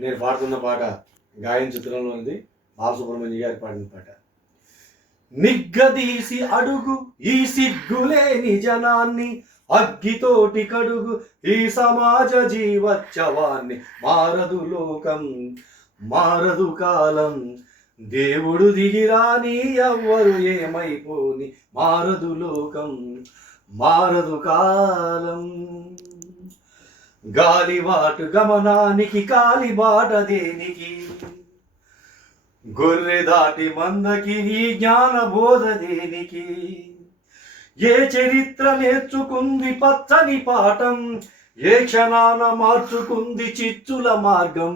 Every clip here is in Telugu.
నేను పాడుతున్న పాట గాయం చిత్రంలో ఉంది. బాలసుబ్రహ్మణ్య గారు పాడిన పాట. నిగ్గదీసి అడుగు ఈ సిగ్గులేని జనాన్ని, అగ్గితోటి కడుగు ఈ సమాజ జీవోత్సవాన్ని. మారదు లోకం, మారదు కాలం, దేవుడు దిగిరాని ఎవ్వరు ఏమైపోని. మారదు లోకం, మారదు కాలం. గాలివాటు గమనానికి కాలిబాట దేనికి, గొర్రె దాటి మందకి నీ జ్ఞాన బోధ దేనికి. ఏ చరిత్ర నేర్చుకుంది పచ్చని పాఠం, ఏ క్షణాన మార్చుకుంది చిచ్చుల మార్గం.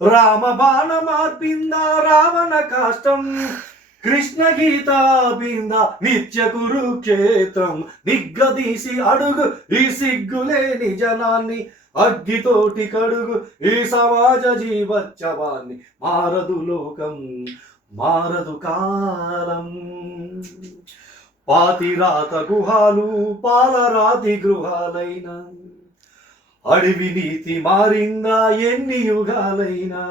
రామ బాణ మార్పిందా రావణ కాష్టం, కృష్ణ గీత ఆపిందా నిత్య కురుక్షేత్రం. నిగ్గదీసి అడుగు ఈ సిగ్గులేని జనాన్ని, అగ్గితోటి కడుగు ఈ సమాజ జీవోత్సవాన్ని. మారదు లోకం, మారదు కాలం. పాతిరాత గుహాలు పాలరాతి గృహాలైనా, అడవి నీతి మారిందా ఎన్ని యుగాలైనా.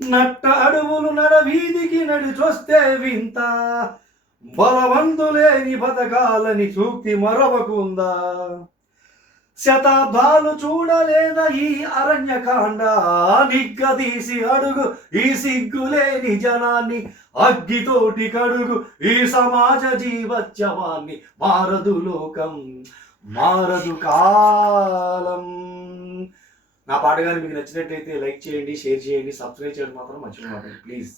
నట్ట అడవులు నడవీధికి నడిచొస్తే వింత, బలవంతులేని బతకాలని సూక్తి మరవకుందా. శతాబ్దాలు చూడలేదా ఈ అరణ్యకాండ, నిగ్గదీసి అడుగు ఈ సిగ్గులేని జనాన్ని, అగ్గితోటి కడుగు ఈ సమాజ జీవోత్సవాన్ని. మారదు లోకం, మారదు కాలం. నా పాట కానీ మీకు నచ్చినట్లయితే లైక్ చేయండి, షేర్ చేయండి, సబ్స్క్రైబ్ చేయడం మాత్రం మర్చిపోకండి ప్లీజ్.